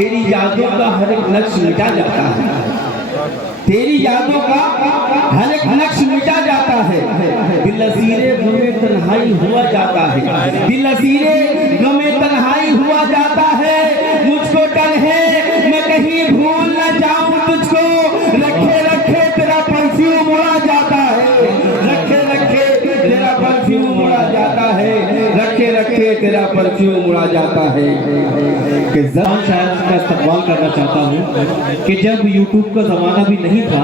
तेरी यादों का हर एक नक्श मिटा जाता है, तेरी यादों का हर एक नक्श मिटा जाता है। दिल असीरे गमे तन्हाई हुआ जाता है, दिल असीरे गमे तन्हाई हुआ जाता है। मुझको डर है मैं कहीं भूल न जाऊं तुझको, रखे रखे तेरा परफ्यूम उड़ा जाता है, रखे रखे तेरा परफ्यूम उड़ा जाता है, रखे रखे तेरा परफ्यूम उड़ा जाता है। कि शायद का इस्तेमाल करना चाहता हूँ कि जब YouTube का ज़माना भी नहीं था,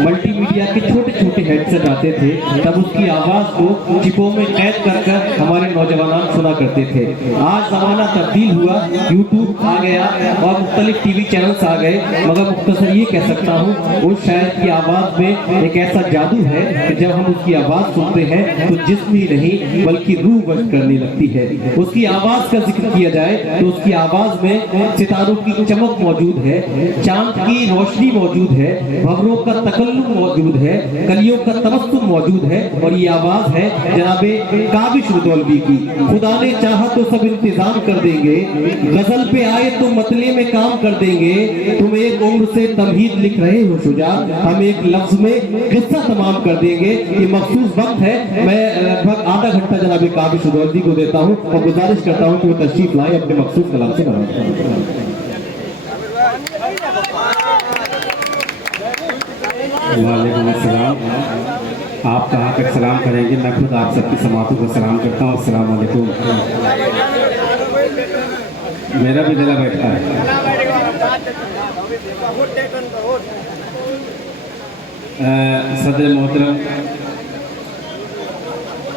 मल्टीमीडिया के छोटे छोटे हेडसेट आते थे, तब उसकी आवाज़ को चिपों में कैद कर कर हमारे नौजवान सुना करते थे। आज ज़माना तब्दील हुआ, YouTube आ गया और मुख्तलिफ TV चैनल्स आ गए, मगर मुख्तसर ये कह सकता हूँ उस शायर की आवाज़ में एक ऐसा जादू है कि जब हम उसकी आवाज़ सुनते हैं तो जिस्म ही नहीं बल्कि रूह वश करने लगती है। उसकी आवाज़ का जिक्र किया जाए तो उसकी आवाज़ में सितारों की चमक मौजूद है, चांद की रोशनी मौजूद है, भंवरों का तकल्लुम मौजूद है, कलियों का तबस्सुम मौजूद है। और ये आवाज़ है जनाबे काबिश रुदौलवी की। खुदा ने चाहा तो सब इंतजाम कर देंगे, गजल पे आए तो मतले में काम कर देंगे। तुम एक उम्र से तमहीद लिख रहे हो शुजा, हम एक लफ्ज में किस्सा तमाम कर देंगे। ये मखसूस वक्त है, मैं लगभग आधा घंटा जनाबे काबिश रुदौलवी को देता हूँ और गुजारिश करता हूँ कि वो तशरीफ लाए अपने मखसूस कलाम से वालेकुम अस्सलाम। आप कहाँ तक सलाम करेंगे, मैं खुद आप सबकी समातों को सलाम करता हूँ। अस्सलाम वालेकुम। मेरा भी दिला बैठता है। सदर मोहतरम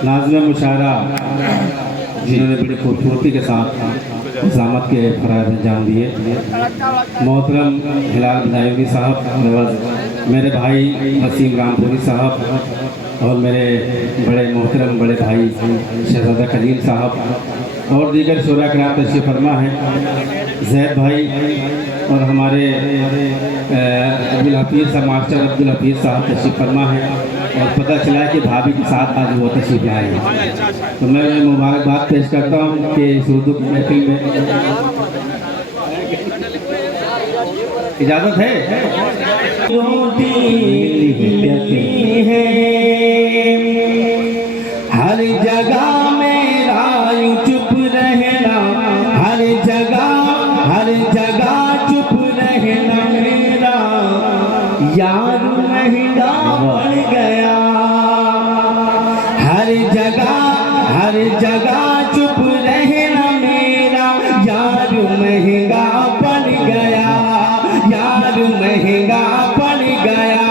नाज़िम मुशायरा जिन्होंने बड़ी खूबसूरती के साथ इस्लामत के फ़राइज़ अंजाम दिए, मोहतरम हिलाल बदायूंगी साहब, मेरे भाई वसीम रामपुरी साहब और मेरे बड़े मोहतरम बड़े भाई शहजादा खलील साहब और दीगर शोरा कराम तशरीफ़ फरमा हैं, जैद भाई और हमारे अब्दुल हफीज़ साहब, मास्टर अब्दुल हफीज़ साहब तशरीफ़ फरमा हैं। और पता चला है कि भाभी के साथ आज वो तशरीफ़ लाए हैं, तो मैं मुबारकबाद पेश करता हूँ कि इस उर्दू की महफिल में इजाज़त है। हर जगह मेरा यूं चुप रहना, हर जगह चुप रहना मेरा यार महंगा पड़ गया। हर जगह चुप रहना मेरा यार महंगा पड़ गया, यार महंगा पड़ गया।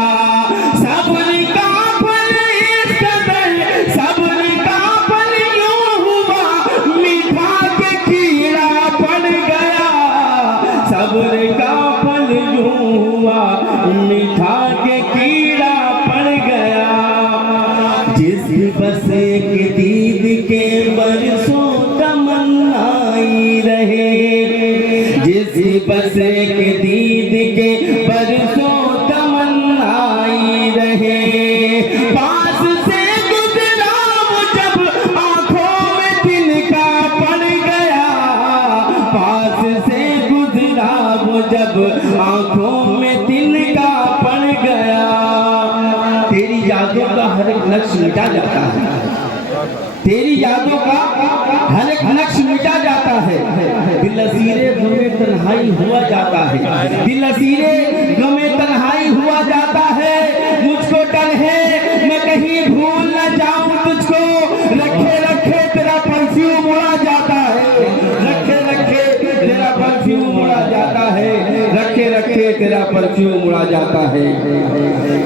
सब्र का फल इस कदर, सब्र का फल यूं हुआ मीठा के कीड़ा पड़ गया, सब्र का फल यूं हुआ मीठा के कीड़ा पड़ गया। जिस बसे के दीद के बरसों तमन्नाई रहे, जिस बसे के दीद के बरसों तमन्नाई रहे, पास से गुजरा वो जब आंखों में तिनका पड़ गया, पास से गुजरा वो जब आंखों में तिनका पड़ गया। तेरी यादों का हर एक नक्श मिटा जाता है, तेरी यादों का हर एक नक्श मिटा जाता है। दिल असीरे गमे तन्हाई हुआ जाता है, दिल असीरे गमे तन्हाई हुआ जाता है। मुझको डर है मैं कहीं भूल न जाऊं तुझको, रखे रखे तेरा परफ्यूम उड़ा जाता है, रखे रखे तेरा परफ्यूम उड़ा जाता है, रखे रखे तेरा परफ्यूम उड़ा जाता है।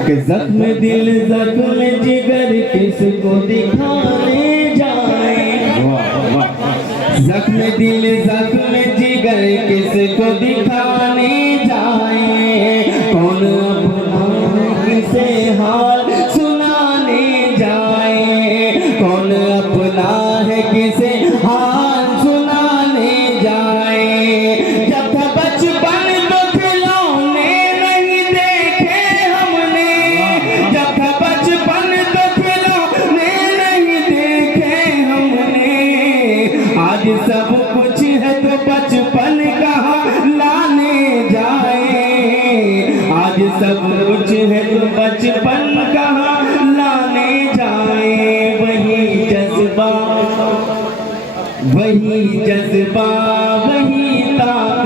कि जख्म दिल जख्म जिगर किसको दिखाने जाए, जख्म दिल जख्म जिगर किसको दिखाने जाए, कौन अपना किसे हाल सुनाने जाए, कौन अपना है किसे हाल सुनाने जाए। जब था बचपन तो खिलौने नहीं देखे हमने, जब था बचपन तो खिलौने नहीं देखे हमने, आज सब कुछ है तो बचपन कहाँ लाने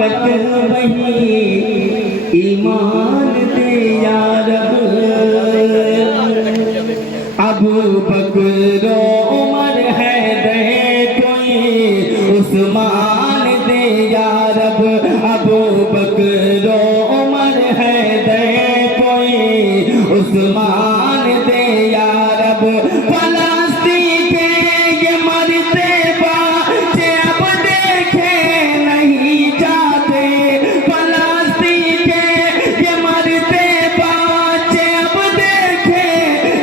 दावत वही ईमान दे या रब। अबू बकर उमर है दे कोई उस्मान दे या रब। अबू बकर उमर है दे कोई उस्मान दे या रब। फलस्तीन के ये मरते बच्चे अब देखे नहीं जाते। फलस्तीन के ये मरते बच्चे अब देखे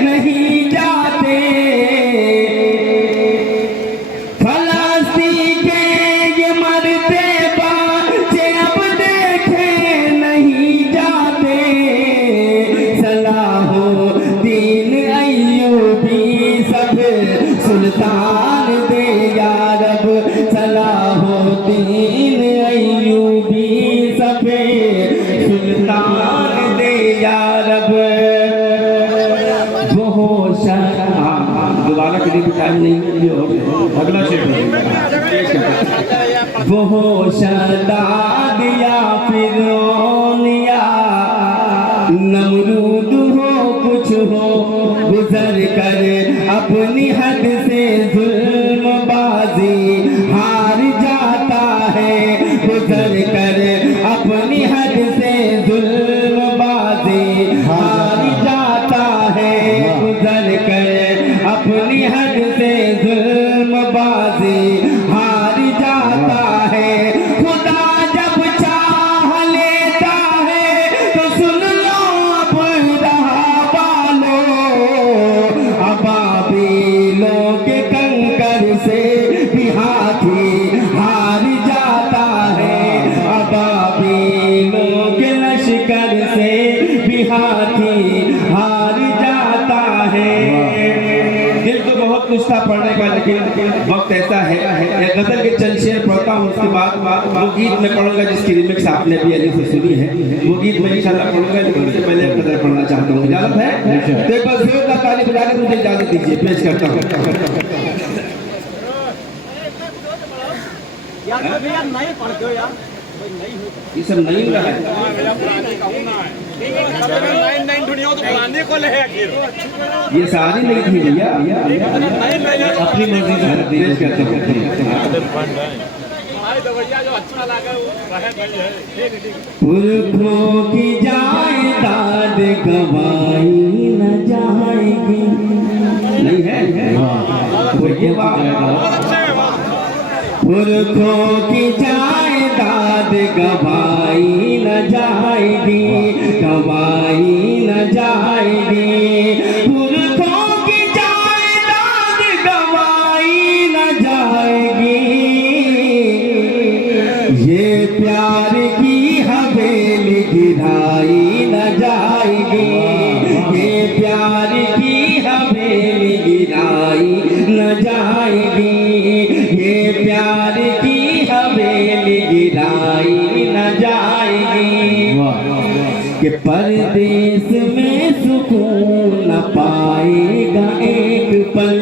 नहीं जाते। फलस्तीन के ये मरते बच्चे अब देखे नहीं जाते। सलाहुद्दीन अय्यूबी सब सुल्तान दे या रब। सलाहुद्दीन अय्यूबी सब सुल्तान दे या रब। वो हो दोबारा के लिए भी टाइम नहीं है और अगला शेर वो हो शदाद या फिरौन या नमरूद हो कुछ हो गुजर कर अपनी हद से जुल्म बाजी हार जाता है। गुजर कर अपनी हद से जुल्म बाजी हार जाता है। गुजर कर अपनी हद से जुल्म बाजी हार जाता है। खुदा जब चाह लेता है तो सुन लो अब रहा बालो। अबाबीलों के कंकर से भी हाथी हार जाता है। अबाबीलों के लश्कर से भी हाथी हार जाता है। दिल तो बहुत कुछ था पढ़ने का लेकिन वक्त ऐसा है। ये गजल के चंद शेर पढ़ता हूँ उसके बाद वो गीत में पढ़ूंगा जिसकी रिमिक्स आपने भी अली से सुनी है। वो गीत मैं इंशाल्लाह पढ़ूंगा लेकिन उससे पहले गजल पढ़ना चाहता हूँ। इजाजत है तो एक बार जोरदार ताली बजाकर मुझे इजाजत दीजिए। पेश करता हूँ। ये सब नहीं रहा है। ये सारी नहीं थी भैया अपनी मर्जी से पेश करता हूँ। पुरखों की जायदाद गवाई न जाएगी। नहीं है पुरखों की जायदाद गवाई न जाएगी। गवाई न जाएगी। पुरखों की जायदाद गवाई न जाएगी। ये प्यार की हवेली गिराई न जाएगी। ये प्यार की हवेली गिराई न जाएगी। ये प्यार की हवेली गिराई न जाएगी। कि परदेस में सुकून न पाएगा एक पल।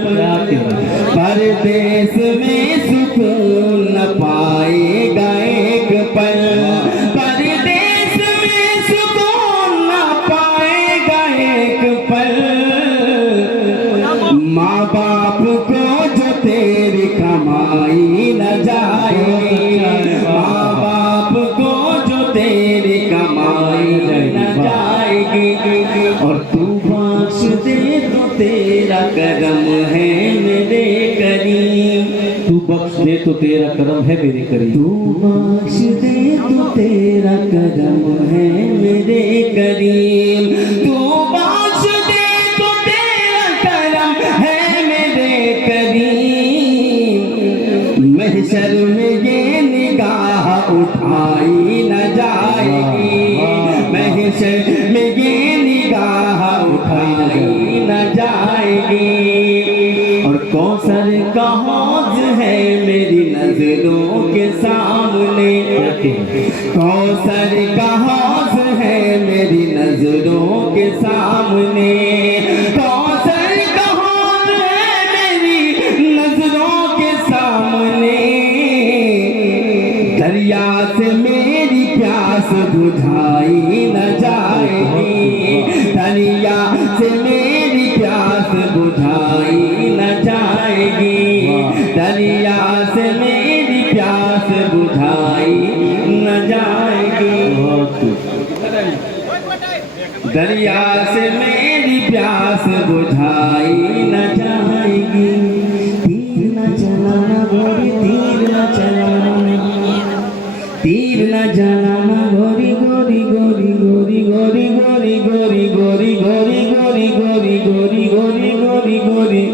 परदेस में सुकून न पाएगा एक पल। परदेस में सुकून न पाएगा एक पल। माँ बाप को जो तेरी कमाई न जाएगी। माँ बाप को जो तेरी कमाई न जाएगी। और तू बख्श दे तो तेरा करम है मेरे करीम। तू बख्श दे तो तेरा करम है मेरे करीब। तू बख्श दे तो तेरा करम है मेरे करीम। तू बख्श दे तो तेरा करम है मेरे करीम। महशर में ये निगाह उठाई न जाएगी। महशर में ये निगाह उठाई न जाएगी। और कौसर का हौज है मेरी नजरों के सामने। कौसर का हौज है मेरी नजरों के सामने। कौसर का हौज है मेरी नजरों के सामने। दरिया से मेरे बुझाई न जाएगी, दरिया से मेरी प्यास बुझाई न जाएगी, दरिया से मेरी प्यास बुझाई न जाएगी, दरिया से मेरी प्यास बुझाई न जाएगी। तीर न चलाना गोरी, तीर न चलाना, तीर न चलाना गोरी गोरी गोरी गोरी गोरी गोरी गोरी गोरी गोरी गोरी गोरी गोरी गोरी गोरी गोरी,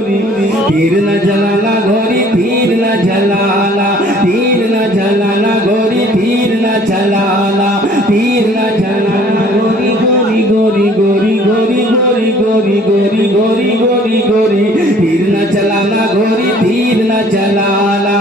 तीर न चलाना गोरी, तीर न चलाना, तीर न चलाना गोरी, तीर न चलाना, तीर न चलाना गोरी गोरी गोरी गोरी गोरी गोरी गोरी गोरी गोरी गोरी गोरी, तीर न चलाना गोरी, तीर न चलाना।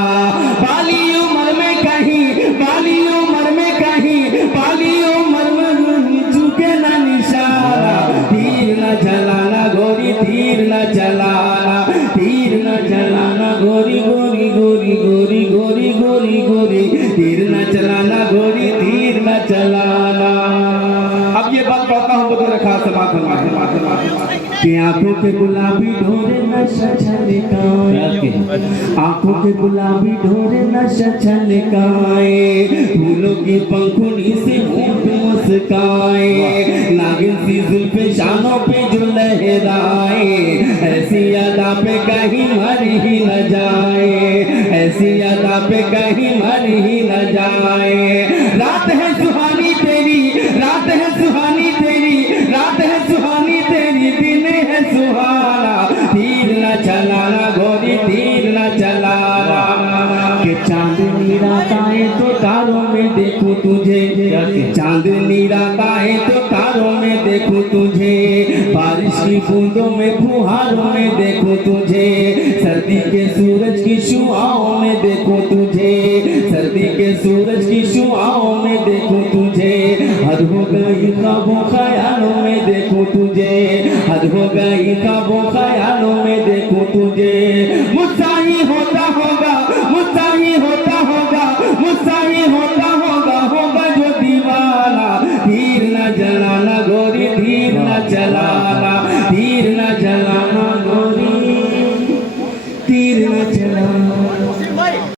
बाली उम्र में कहीं, बाली उम्र में कहीं, बाली उम्र में झुके ना निशाना, तीर न चलाना गोरी, तीर न चलाना, तीर न चलाना गोरी गोरी गोरी गोरी गोरी गोरी गोरी, तीर न चलाना गोरी, तीर न चलाना। अब ये बात कहता हूँ तो रखा समाज कि आंखों के गुलाबी ढोरे नशा छलकाए, आंखों के गुलाबी ढोरे नशा छलकाए, फूलों की पंखुड़ी से होंठ मुस्काए, नागिन सी जुल्फे शानों पे जो लहराए, ऐसी अदा पे कहीं मर ही न जाए, ऐसी अदा पे कहीं मर ही न जाए। रात है सुहानी तेरी, रात है सुहानी तेरी, रात है सुहानी तेरी, दिन है सुहाना, तीर न चलाना गोरी, तीर न चलाना। कि चांदनी रात आए तो तारों में देखूं तुझे, चांदनी रात आए तो तारों में देखूं तुझे, बारिश की बूंदों में फुहारों में देखूं तुझे, सर्दी के सूरज की शुआओं में देखूं तुझे, सर्दी के सूरज की शुआओं में देखूं तुझे, हद हो गई ख्वाबों ख्यालों में देखूं तुझे, हद हो गई ख्वाबों ख्यालों में देखूं तुझे, मुझसे